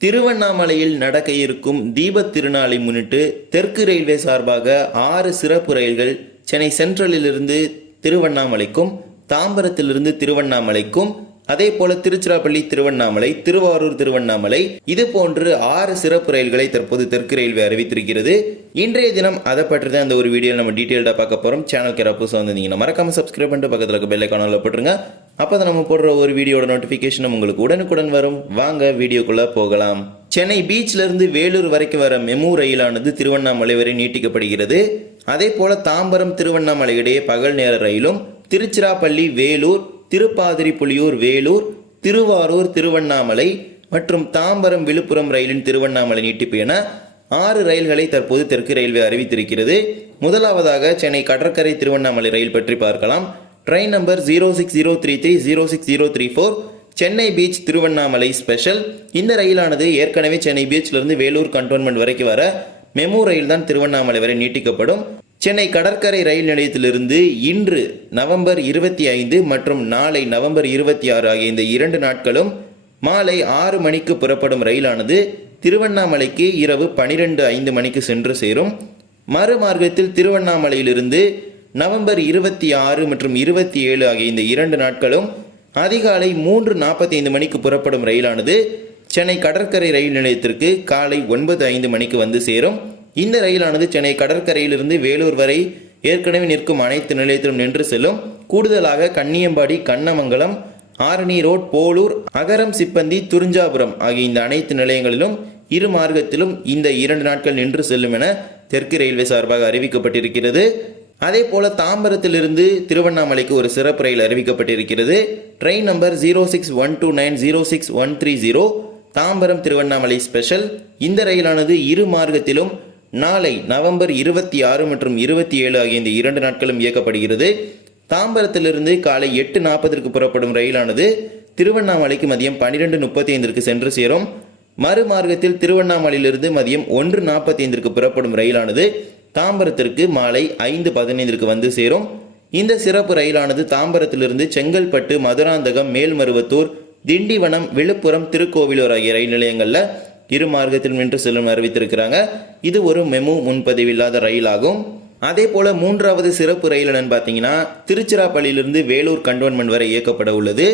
திருவண்ணாமலையில் நடக்க இருக்கும் தீபத் திருநாளை முன்னிட்டு தெற்கு ரயில்வே சார்பாக ஆறு சிறப்பு ரயில்கள் சென்னை சென்ட்ரலிலிருந்து திருவண்ணாமலைக்கும் தாம்பரத்திலிருந்து திருவண்ணாமலைக்கும் அதே போல திருச்சிராப்பள்ளி திருவண்ணாமலை திருவாரூர் திருவண்ணாமலை இது போன்று ஆறு சிறப்பு ரயில்களை தற்போது தெற்கு ரயில்வே அறிவித்திருக்கிறது. இன்றைய தினம் அதை பற்றி தான் இந்த ஒரு வீடியோ நம்ம டீட்டெயில்டாக பார்க்க போறோம். சேனல் கேரா புதுசாக வந்திருந்தீங்கன்னா மறக்காம சப்ஸ்கிரைப் பண்ணிட்டு பக்கத்தில் இருக்க பெல்லை காணல போட்டுருங்க. அப்போ நம்ம போடுற ஒரு வீடியோட நோட்டிஃபிகேஷனும் உங்களுக்கு உடனுக்குடன் வரும். வாங்க வீடியோக்குள்ள போகலாம். சென்னை பீச்ல இருந்து வேலூர் வரைக்கும் வர மெமு ரயிலானது திருவண்ணாமலை வரை நீட்டிக்கப்படுகிறது. அதே போல தாம்பரம் திருவண்ணாமலை இடையே பகல் நேர ரயிலும் திருச்சிராப்பள்ளி வேலூர் திருப்பாதிரி புலியூர் வேலூர் திருவாரூர் திருவண்ணாமலை மற்றும் தாம்பரம் விழுப்புரம் ரயிலின் திருவண்ணாமலை நீட்டிப்பு என ஆறு ரயில்களை தற்போது தெற்கு ரயில்வே அறிவித்திருக்கிறது. முதலாவதாக சென்னை கடற்கரை திருவண்ணாமலை ரயில் பற்றி பார்க்கலாம். Train number zero six zero three three zero six zero three four Chennai beach Tiruvannamalai special இந்த ரயிலானது ஏற்கனவே சென்னை பீச்சிலிருந்து வேலூர் கண்டோன்மெண்ட் வரைக்கும் வர மெமு ரயில் தான் திருவண்ணாமலை வரை நீட்டிக்கப்படும். சென்னை கடற்கரை ரயில் நிலையத்திலிருந்து இன்று நவம்பர் இருபத்தி ஐந்து மற்றும் நாளை நவம்பர் இருபத்தி ஆறு ஆகிய இந்த இரண்டு நாட்களும் மாலை ஆறு மணிக்கு புறப்படும் ரயிலானது திருவண்ணாமலைக்கு இரவு பனிரெண்டு ஐந்து மணிக்கு சென்று சேரும். மறுமார்க்கத்தில் திருவண்ணாமலையிலிருந்து நவம்பர் இருபத்தி ஆறு மற்றும் இருபத்தி ஏழு ஆகிய இந்த இரண்டு நாட்களும் அதிகாலை மூன்று நாற்பத்தி ஐந்து மணிக்கு புறப்படும் ரயிலானது சென்னை கடற்கரை ரயில் நிலையத்திற்கு காலை ஒன்பது ஐந்து மணிக்கு வந்து சேரும். இந்த ரயிலானது சென்னை கடற்கரையிலிருந்து வேலூர் வரை ஏற்கனவே நிற்கும் அனைத்து நிலையத்திலும் நின்று செல்லும். கூடுதலாக கன்னியம்பாடி கண்ணமங்கலம் ஆரணி ரோட் போலூர் அகரம் சிப்பந்தி துறிஞ்சாபுரம் ஆகிய இந்த அனைத்து நிலையங்களிலும் இரு மார்க்கத்திலும் இந்த இரண்டு நாட்கள் நின்று செல்லும் என தெற்கு ரயில்வே சார்பாக அறிவிக்கப்பட்டிருக்கிறது. அதே போல தாம்பரத்திலிருந்து திருவண்ணாமலைக்கு ஒரு சிறப்பு ரயில் அறிவிக்கப்பட்டிருக்கிறது. Train number zero six one two nine zero six one three zero Tambaram Tiruvannamalai special இந்த ரயிலானது இரு மார்க்கத்திலும் நாளை நவம்பர் இருபத்தி ஆறு மற்றும் இருபத்தி ஏழு ஆகிய இந்த இரண்டு நாட்களும் இயக்கப்படுகிறது. தாம்பரத்திலிருந்து காலை எட்டு நாற்பதற்கு புறப்படும் ரயிலானது திருவண்ணாமலைக்கு மதியம் பன்னிரெண்டு முப்பத்தி ஐந்திற்கு சென்று சேரும். மறுமார்க்கத்தில் திருவண்ணாமலையிலிருந்து மதியம் ஒன்று நாற்பத்தி ஐந்திற்கு புறப்படும் ரயிலானது தாம்பரத்திற்கு மாலை ஐந்து பதினைந்திற்கு வந்து சேரும். இந்த சிறப்பு ரயிலானது தாம்பரத்திலிருந்து செங்கல்பட்டு மதுராந்தகம் மேல்மருவத்தூர் திண்டிவனம் விழுப்புரம் திருக்கோவிலூர் ஆகிய ரயில் நிலையங்களில் இரு மார்க்கத்தில் நின்று செல்லும் அறிவித்திருக்கிறாங்க. இது ஒரு மெமு முன்பதிவில்லாத ரயில் ஆகும் அதே போல மூன்றாவது சிறப்பு ரயில் என்னன்னு பார்த்தீங்கன்னா திருச்சிராப்பள்ளியிலிருந்து வேலூர் கண்டோன்மெண்ட் வரை இயக்கப்பட உள்ளது.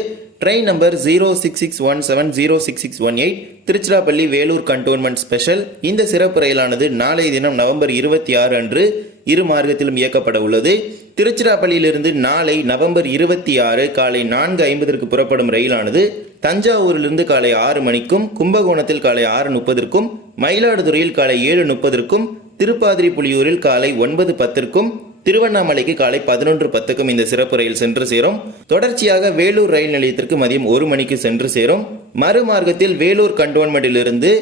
Train number zero six six one seven zero six six one eight Tiruchirappalli Vellore cantonment special. இந்த சிறப்பு ரயிலானது நாளைய தினம் நவம்பர் இருபத்தி ஆறு அன்று இரு மார்க்கத்திலும் இயக்கப்பட உள்ளது. திருச்சிராப்பள்ளியிலிருந்து நாளை நவம்பர் இருபத்தி ஆறு காலை நான்கு ஐம்பதற்கு புறப்படும் ரயிலானது தஞ்சாவூரிலிருந்து காலை ஆறு மணிக்கும் கும்பகோணத்தில் காலை ஆறு முப்பதற்கும் மயிலாடுதுறையில் காலை ஏழு முப்பதற்கும் திருப்பாதிரி புலியூரில் காலை ஒன்பது பத்திற்கும் திருவண்ணாமலைக்கு காலை பதினொன்று பத்துக்கும் இந்த சிறப்பு ரயில் சென்று சேரும். தொடர்ச்சியாக வேலூர் ரயில் நிலையத்திற்கு மதியம் ஒரு மணிக்கு சென்று சேரும். மறுமார்க்கத்தில் வேலூர் கண்டோன்மெண்டிலிருந்து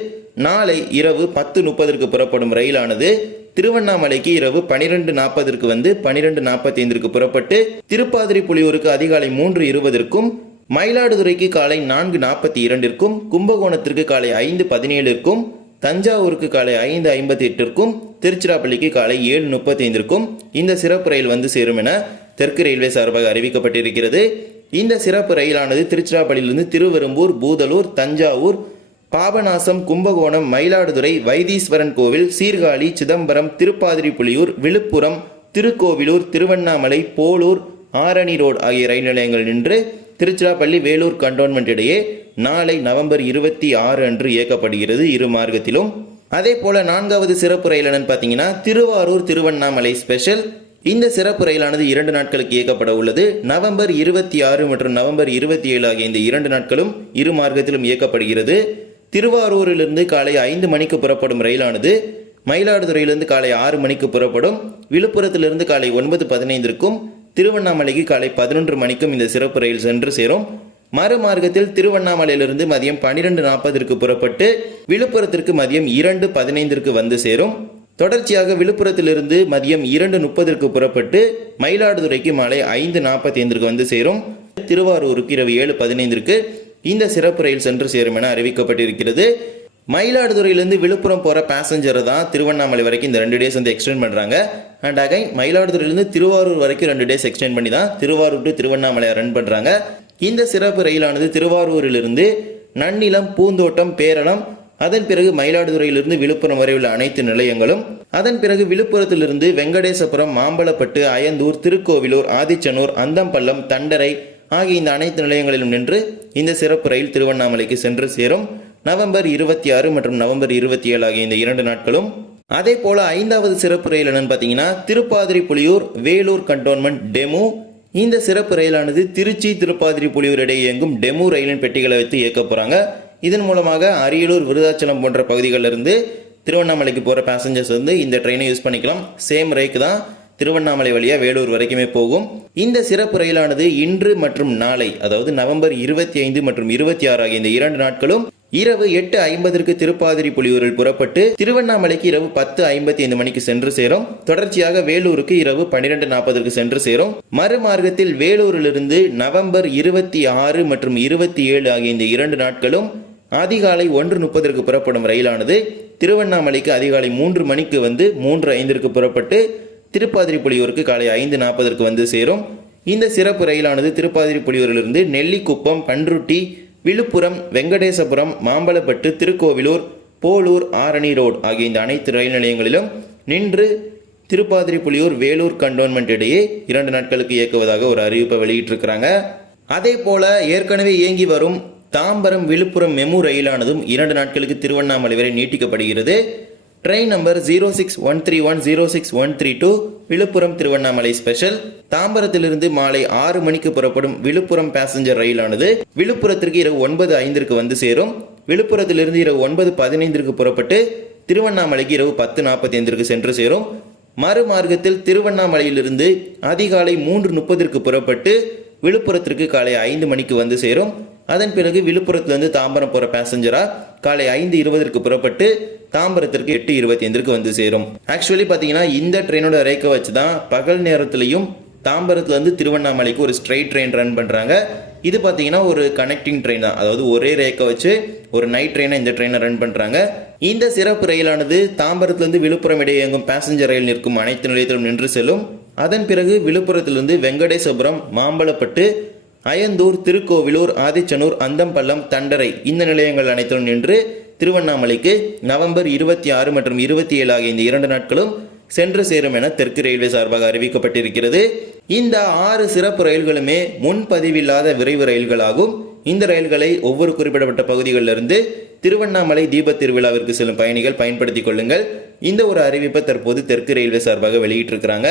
நாளை இரவு பத்து முப்பதற்கு புறப்படும் ரயிலானது திருவண்ணாமலைக்கு இரவு பனிரெண்டு நாற்பதற்கு வந்து பனிரெண்டு நாற்பத்தி ஐந்திற்கு புறப்பட்டு திருப்பாதிரி புலியூருக்கு அதிகாலை மூன்று இருபதற்கும் மயிலாடுதுறைக்கு காலை நான்கு நாற்பத்தி இரண்டிற்கும் கும்பகோணத்திற்கு காலை ஐந்து பதினேழிற்கும் தஞ்சாவூருக்கு காலை ஐந்து ஐம்பத்தி எட்டிற்கும் திருச்சிராப்பள்ளிக்கு காலை ஏழு முப்பத்தி ஐந்திற்கும் இந்த சிறப்பு ரயில் வந்து சேரும் என தெற்கு ரயில்வே சார்பாக அறிவிக்கப்பட்டிருக்கிறது. இந்த சிறப்பு ரயிலானது திருச்சிராப்பள்ளியிலிருந்து திருவெரும்பூர் பூதலூர் தஞ்சாவூர் பாபநாசம் கும்பகோணம் மயிலாடுதுறை வைத்தீஸ்வரன் கோவில் சீர்காழி சிதம்பரம் திருப்பாதிரி புலியூர் விழுப்புரம் திருக்கோவிலூர் திருவண்ணாமலை போலூர் ஆரணி ரோடு ஆகிய ரயில் நிலையங்கள் நின்று திருச்சிராப்பள்ளி வேலூர் கண்டோன்மெண்ட் இடையே நாளை நவம்பர் இருபத்தி ஆறு அன்று இயக்கப்படுகிறது இரு மார்க்கத்திலும். அதே போல நான்காவது சிறப்பு ரயில் என்னன்னு பார்த்தீங்கன்னா திருவாரூர் திருவண்ணாமலை ஸ்பெஷல். இந்த சிறப்பு ரயிலானது இரண்டு நாட்களுக்கு இயக்கப்பட உள்ளது. நவம்பர் இருபத்தி ஆறு மற்றும் நவம்பர் இருபத்தி ஏழு ஆகிய இந்த இரண்டு நாட்களும் இரு மார்க்கத்திலும் இயக்கப்படுகிறது. திருவாரூரிலிருந்து காலை ஐந்து மணிக்கு புறப்படும் ரயிலானது மயிலாடுதுறையிலிருந்து காலை ஆறு மணிக்கு புறப்படும். விழுப்புரத்திலிருந்து காலை ஒன்பது பதினைந்திற்கும் திருவண்ணாமலைக்கு காலை பதினொன்று மணிக்கும் இந்த சிறப்பு ரயில் சென்று சேரும். மறுமார்க்கத்தில் திருவண்ணாமலையிலிருந்து மதியம் பன்னிரெண்டு நாற்பதற்கு புறப்பட்டு விழுப்புரத்திற்கு மதியம் இரண்டு பதினைந்திற்கு வந்து சேரும். தொடர்ச்சியாக விழுப்புரத்திலிருந்து மதியம் இரண்டு முப்பதற்கு புறப்பட்டு மயிலாடுதுறைக்கு மாலை ஐந்து நாற்பத்தி ஐந்திற்கு வந்து சேரும். திருவாரூருக்கு இரவு ஏழு பதினைந்திற்கு இந்த சிறப்பு ரயில் சென்று சேரும் என அறிவிக்கப்பட்டிருக்கிறது. மயிலாடுதுறையிலேருந்து விழுப்புரம் போகிற பேசஞ்சரை தான் திருவண்ணாமலை வரைக்கும் இந்த ரெண்டு டேஸ் வந்து எக்ஸ்டெண்ட் பண்ணுறாங்க அண்ட் அகைன் மயிலாடுதுறையிலேருந்து திருவாரூர் வரைக்கும் ரெண்டு டேஸ் எக்ஸ்டெண்ட் பண்ணி தான் திருவாரூர் டு திருவண்ணாமலையை ரன் பண்ணுறாங்க இந்த சிறப்பு ரயிலானது திருவாரூரிலிருந்து நன்னிலம் பூந்தோட்டம் பேரளம் அதன் பிறகு மயிலாடுதுறையிலிருந்து விழுப்புரம் வரை உள்ள அனைத்து நிலையங்களும் அதன் பிறகு விழுப்புரத்திலிருந்து வெங்கடேசபுரம் மாம்பலப்பட்டு அயந்தூர் திருக்கோவிலூர் ஆதிச்சனூர் அந்தம்பள்ளம் தண்டரை ஆகிய இந்த அனைத்து நிலையங்களிலும் நின்று இந்த சிறப்பு ரயில் திருவண்ணாமலைக்கு சென்று சேரும். நவம்பர் இருபத்தி ஆறு மற்றும் நவம்பர் இருபத்தி ஏழு ஆகிய இந்த இரண்டு நாட்களும் அதே போல ஐந்தாவது சிறப்பு ரயில் என்னன்னு பார்த்தீங்கன்னா திருப்பாதிரி புலியூர் வேலூர் கண்டோன்மெண்ட் டெமு. இந்த சிறப்பு ரயிலானது திருச்சி திருப்பாதிரி புலியூர் இடையே இயங்கும் டெமு ரயிலின் பெட்டிகளை வைத்து இயக்க போகிறாங்க இதன் மூலமாக அரியலூர் விருதாச்சலம் போன்ற பகுதிகளிலிருந்து திருவண்ணாமலைக்கு போகிற பேசஞ்சர்ஸ் வந்து இந்த ட்ரெயினை யூஸ் பண்ணிக்கலாம். சேம் ரேக்கு தான். திருவண்ணாமலை வழியாக வேலூர் வரைக்குமே போகும். இந்த சிறப்பு ரயிலானது இன்று மற்றும் நாளை அதாவது நவம்பர் இருபத்தி ஐந்து மற்றும் இருபத்தி ஆறு ஆகிய இந்த இரண்டு நாட்களும் இரவு எட்டு ஐம்பதற்கு திருப்பாதிரி புலியூரில் புறப்பட்டு திருவண்ணாமலைக்கு இரவு பத்து ஐம்பத்தி ஐந்து மணிக்கு சென்று சேரும். தொடர்ச்சியாக வேலூருக்கு இரவு பன்னிரெண்டு நாற்பதற்கு சென்று சேரும். மறுமார்க்கத்தில் வேலூரிலிருந்து நவம்பர் இருபத்தி ஆறு மற்றும் இருபத்தி ஏழு ஆகிய இந்த இரண்டு நாட்களும் அதிகாலை ஒன்று முப்பதற்கு புறப்படும் ரயிலானது திருவண்ணாமலைக்கு அதிகாலை மூன்று மணிக்கு வந்து மூன்று ஐந்திற்கு புறப்பட்டு திருப்பாதிரி புலியூருக்கு காலை ஐந்து நாற்பதற்கு வந்து சேரும். இந்த சிறப்பு ரயிலானது திருப்பாதிரி புலியூரிலிருந்து நெல்லிக்குப்பம் பன்ருட்டி விழுப்புரம் வெங்கடேசபுரம் மாம்பலப்பட்டு திருக்கோவிலூர் போலூர் ஆரணி ரோடு ஆகிய இந்த அனைத்து ரயில் நிலையங்களிலும் நின்று திருப்பாதிரி புலியூர் வேலூர் கண்டோன்மெண்ட் இடையே இரண்டு நாட்களுக்கு இயக்குவதாக ஒரு அறிவிப்பை வெளியிட்டிருக்கிறாங்க. அதே போல ஏற்கனவே இயங்கி வரும் தாம்பரம் விழுப்புரம் மெமு ரயிலானதும் இரண்டு நாட்களுக்கு திருவண்ணாமலை வரை நீட்டிக்கப்படுகிறது. Train number zero six one three one zero six one three two Villupuram Tiruvannamalai special தாம்பரத்திலிருந்து மாலை ஆறு மணிக்கு புறப்படும் விழுப்புரம் பேசஞ்சர் ரயிலானது விழுப்புரத்திற்கு இரவு ஒன்பது ஐந்திற்கு வந்து சேரும். விழுப்புரத்திலிருந்து இரவு ஒன்பது பதினைந்திற்கு புறப்பட்டு திருவண்ணாமலைக்கு இரவு பத்து நாற்பத்தி ஐந்திற்கு சென்று சேரும். மறுமார்க்கத்தில் திருவண்ணாமலையிலிருந்து அதிகாலை மூன்று முப்பதிற்கு புறப்பட்டு விழுப்புரத்திற்கு காலை ஐந்து மணிக்கு வந்து சேரும். அதன் பிறகு விழுப்புரத்துலேருந்து தாம்பரம் போகிற பேசஞ்சராக காலை ஐந்து இருபதற்கு புறப்பட்டு தாம்பரத்திற்கு எட்டு இருபத்தி ஐந்திற்கு வந்து சேரும். ஆக்சுவலி பார்த்தீங்கன்னா இந்த ட்ரெயினோட ரேக்கை வச்சு தான் பகல் நேரத்துலையும் தாம்பரத்துலேருந்து திருவண்ணாமலைக்கு ஒரு ஸ்ட்ரைட் ட்ரெயின் ரன் பண்ணுறாங்க இது பார்த்தீங்கன்னா ஒரு கனெக்டிங் ட்ரெயின் தான். அதாவது ஒரே ரேக்கை வச்சு ஒரு நைட் ட்ரெயினை இந்த ட்ரெயினை ரன் பண்ணுறாங்க இந்த சிறப்பு ரயிலானது தாம்பரத்துலேருந்து விழுப்புரம் இடையே இயங்கும் பேசஞ்சர் ரயில் நிற்கும் அனைத்து நிலையத்திலும் நின்று செல்லும். அதன் பிறகு விழுப்புரத்திலிருந்து வெங்கடேசபுரம் மாம்பலப்பட்டு அயந்தூர் திருக்கோவிலூர் ஆதிச்சனூர் அந்தம்பள்ளம் தண்டரை இந்த நிலையங்கள் அனைத்தும் நின்று திருவண்ணாமலைக்கு நவம்பர் இருபத்தி ஆறு மற்றும் இருபத்தி ஏழு ஆகிய இந்த இரண்டு நாட்களும் சென்று சேரும் என தெற்கு ரயில்வே சார்பாக அறிவிக்கப்பட்டிருக்கிறது. இந்த ஆறு சிறப்பு ரயில்களுமே முன்பதிவில்லாத விரைவு ரயில்களாகும். இந்த ரயில்களை ஒவ்வொரு குறிப்பிடப்பட்ட பகுதிகளிலிருந்து திருவண்ணாமலை தீப திருவிழாவிற்கு செல்லும் பயணிகள் பயன்படுத்திக் கொள்ளுங்கள். இந்த ஒரு அறிவிப்பை தற்போது தெற்கு ரயில்வே சார்பாக வெளியிட்டிருக்கிறாங்க.